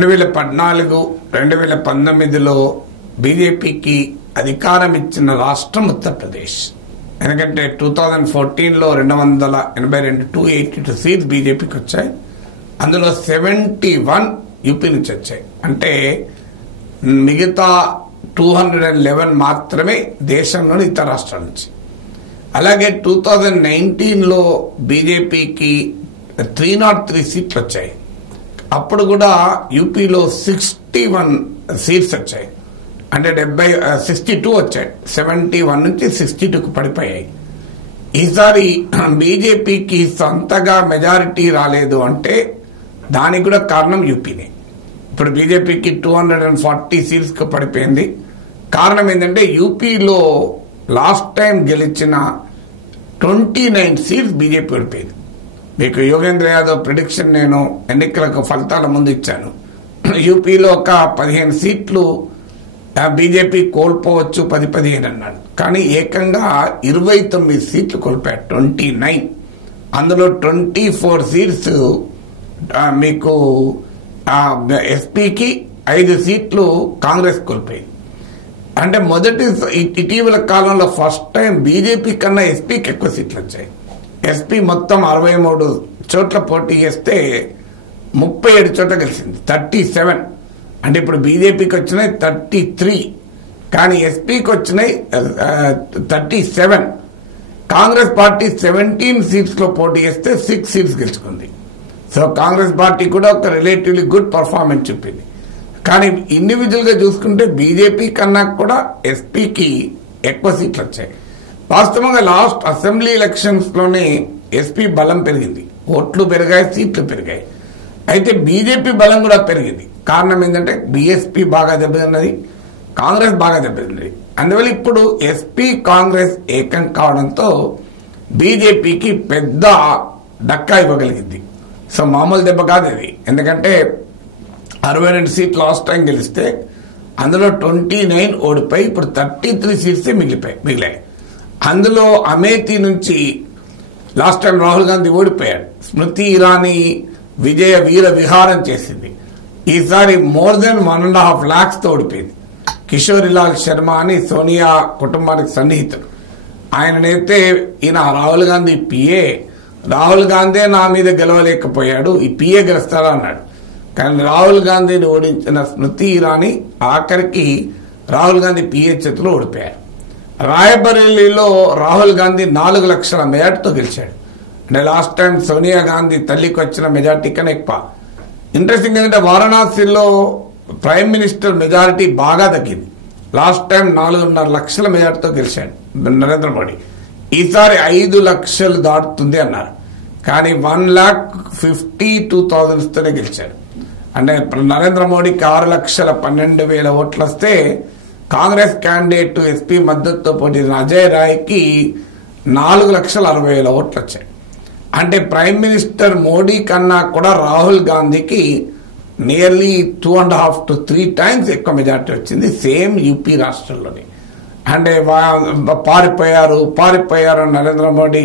2014 2019లో బీజేపీకి అధికారం ఇచ్చిన రాష్ట్రం ఉత్తరప్రదేశ్. ఎందుకంటే 2014లో 282 సీట్స్ బీజేపీకి వచ్చాయి. అందులో 71 యూపీ నుంచి వచ్చాయి. అంటే మిగతా 211 మాత్రమే దేశంలోని ఇతర రాష్ట్రాల నుంచి. అలాగే 2019లో బీజేపీకి 303 సీట్లు వచ్చాయి. అప్పుడు కూడా యూపీలో 61 సీట్స్ వచ్చాయి. అంటే 62 వచ్చాయి. 71 నుంచి 62కు పడిపోయాయి. ఈసారి బీజేపీకి సొంతగా మెజారిటీ రాలేదు అంటే దానికి కూడా కారణం యూపీనే. ఇప్పుడు బీజేపీకి 240 సీట్స్కు పడిపోయింది. కారణం ఏంటంటే యూపీలో లాస్ట్ టైం గెలిచిన 29 సీట్స్ బీజేపీ ఓడిపోయింది. మీకు యోగేంద్ర యాదవ్ ప్రిడిక్షన్ నేను ఎన్నికలకు ఫలితాల ముందు ఇచ్చాను. యూపీలో ఒక 15 సీట్లు బీజేపీ కోల్పోవచ్చు, 10-15 అన్నాడు. కానీ ఏకంగా 29 సీట్లు కోల్పోయాడు, 29. అందులో 24 సీట్స్ మీకు ఎస్పీకి 5 సీట్లు కాంగ్రెస్ కోల్పోయింది. అంటే ఇటీవల కాలంలో ఫస్ట్ టైం బీజేపీ కన్నా ఎస్పీకి ఎక్కువ సీట్లు వచ్చాయి. ఎస్పీ మొత్తం 63 చోట్ల పోటీ చేస్తే 37 చోట్ల గెలిచింది, 37. అంటే ఇప్పుడు బీజేపీకి వచ్చినాయి 33, కానీ ఎస్పీకి వచ్చినాయి 37. కాంగ్రెస్ పార్టీ 17 సీట్స్ లో పోటీ చేస్తే 6 సీట్స్ గెలుచుకుంది. సో కాంగ్రెస్ పార్టీ కూడా ఒక రిలేటివ్లీ గుడ్ పర్ఫార్మెన్స్ చూపింది. కానీ ఇండివిజువల్ గా చూసుకుంటే బీజేపీ కన్నా కూడా ఎస్పీకి ఎక్కువ సీట్లు వచ్చాయి. వాస్తవంగా లాస్ట్ అసెంబ్లీ ఎలక్షన్స్ లోనే ఎస్పీ బలం పెరిగింది, ఓట్లు పెరిగాయి, సీట్లు పెరిగాయి. అయితే బీజేపీ బలం కూడా పెరిగింది. కారణం ఏంటంటే బీఎస్పీ బాగా దెబ్బతిన్నది, కాంగ్రెస్ బాగా దెబ్బతిన్నది. అందువల్ల ఇప్పుడు ఎస్పీ కాంగ్రెస్ ఏకం కావడంతో బీజేపీకి పెద్ద డక్కా ఇవ్వగలిగింది. సో మామూలు దెబ్బ కాదు ఇది. ఎందుకంటే 62 సీట్లు లాస్ట్ టైం గెలిస్తే అందులో 29 ఓడిపోయి ఇప్పుడు 33 సీట్సే మిగిలాయి. అందులో అమేథీ నుంచి లాస్ట్ టైం రాహుల్ గాంధీ ఓడిపోయాడు. స్మృతి ఇరానీ విజయ వీర విహారం చేసింది. ఈసారి మోర్ దెన్ 1.5 lakhs తో ఓడిపోయింది. కిషోరిలాల్ శర్మ అని సోనియా కుటుంబానికి సన్నిహితుడు. ఆయననైతే ఈయన రాహుల్ గాంధీ పిఏ, రాహుల్ గాంధీ నా మీద గెలవలేకపోయాడు, ఈ పిఏ గెలుస్తారా అన్నాడు. కానీ రాహుల్ గాంధీని ఓడించిన స్మృతి ఇరానీ ఆఖరికి రాహుల్ గాంధీ పిఏ చేతిలో ఓడిపోయారు. రాయబరేలీలో రాహుల్ గాంధీ 4 లక్షల మెజార్టీతో గెలిచాడు. అంటే లాస్ట్ టైం సోనియా గాంధీ తల్లికి వచ్చిన మెజార్టీ కన్నా ఎక్కువ. ఇంట్రెస్టింగ్ ఏంటంటే వారణాసిలో ప్రైమ్ మినిస్టర్ మెజారిటీ బాగా తగ్గింది. లాస్ట్ టైం 4.5 లక్షల మెజార్టీతో గెలిచాడు నరేంద్ర మోడీ. ఈసారి 5 లక్షలు దాటుతుంది అన్నారు. కానీ 1,52,000 తోనే గెలిచాడు. అంటే నరేంద్ర మోడీకి 6,12,000 ఓట్లు వస్తే కాంగ్రెస్ క్యాండిడేట్ ఎస్పీ మద్దతుతో పోటీ అజయ్ రాయ్కి 4,60,000 ఓట్లు వచ్చాయి. అంటే ప్రైమ్ మినిస్టర్ మోడీ కన్నా కూడా రాహుల్ గాంధీకి నియర్లీ 2.5 to 3 times ఎక్కువ మెజార్టీ వచ్చింది సేమ్ యూపీ రాష్ట్రంలోని. అంటే పారిపోయారు నరేంద్ర మోడీ,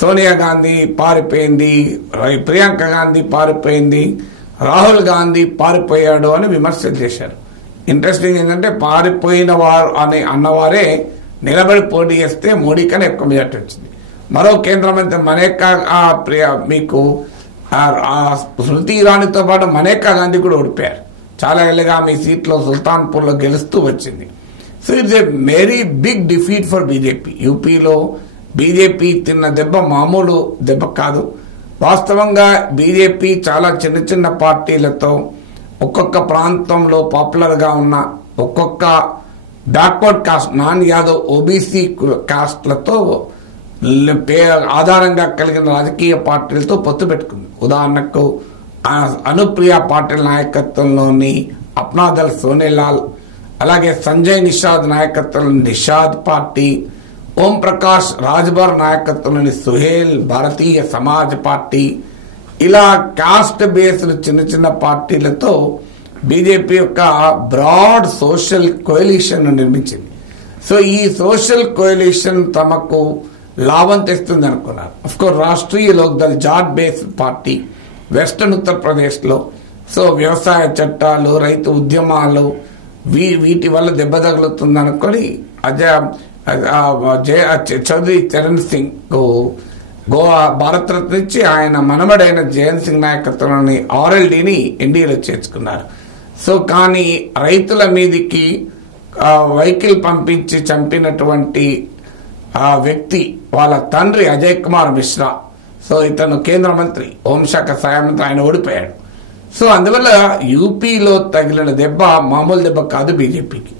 సోనియా గాంధీ పారిపోయింది, ప్రియాంక గాంధీ పారిపోయింది, రాహుల్ గాంధీ పారిపోయాడు అని విమర్శలు చేశారు. ఇంట్రెస్టింగ్ ఏంటంటే పారిపోయిన వారు అని అన్నవారే నిలబడి పోటీ చేస్తే మోడీ కన్నా ఎక్కువ మెజార్టీ వచ్చింది. మరో కేంద్ర మంత్రి మనేకా మీకు స్మృతి ఇరానీతో పాటు మనేకా గాంధీ కూడా ఓడిపోయారు. చాలా ఏళ్ళగా మీ సీట్లో సుల్తాన్పూర్లో గెలుస్తూ వచ్చింది. So it's a very big defeat for BJP. యూపీలో బీజేపీ తిన్న దెబ్బ మామూలు దెబ్బ కాదు. వాస్తవంగా బీజేపీ చాలా చిన్న చిన్న పార్టీలతో ఒక్కొక్క ప్రాంతంలో పాపులర్ గా ఉన్న ఒక్కొక్క backward caste, non Yadav OBC కాస్ట్లతో ఆధారంగా కలిగిన రాజకీయ పార్టీలతో పొత్తు పెట్టుకుంది. ఉదాహరణకు అనుప్రియ పాటిల్ నాయకత్వంలోని అప్నాదల్ సోనేలాల్, అలాగే సంజయ్ నిషాద్ నాయకత్వంలోని నిషాద్ పార్టీ, ఓం ప్రకాష్ రాజ్భర్ నాయకత్వంలోని సుహేల్ భారతీయ సమాజ్ పార్టీ, ఇలా కాస్ట్ బేస్డ్ చిన్న చిన్న పార్టీలతో బీజేపీ యొక్క బ్రాడ్ సోషల్ కోయలిషన్ నిర్మించింది. సో ఈ సోషల్ కోయలిషన్ తమకు లాభం తెస్తుంది అనుకున్నారు. Of course Rashtriya Lok Dal Jat based party western ఉత్తరప్రదేశ్లో సో వ్యవసాయ చట్టాలు, రైతు ఉద్యమాలు వీటి వల్ల దెబ్బ తగులుతుంది అనుకొని చౌదరి చరణ్ సింగ్ కు గోవా భారతరత్న ఇచ్చి ఆయన మనమడైన జయంత్ సింగ్ నాయకత్వంలోని RLDని ఎన్డీఏలో చేర్చుకున్నారు. సో కానీ రైతుల మీదికి వెహికల్ పంపించి చంపినటువంటి ఆ వ్యక్తి వాళ్ళ తండ్రి అజయ్ కుమార్ మిశ్రా, సో ఇతను కేంద్ర మంత్రి, హోంశాఖ సహాయ మంత్రి, ఆయన ఓడిపోయాడు. సో అందువల్ల యూపీలో తగిలిన దెబ్బ మామూలు దెబ్బ కాదు బీజేపీకి.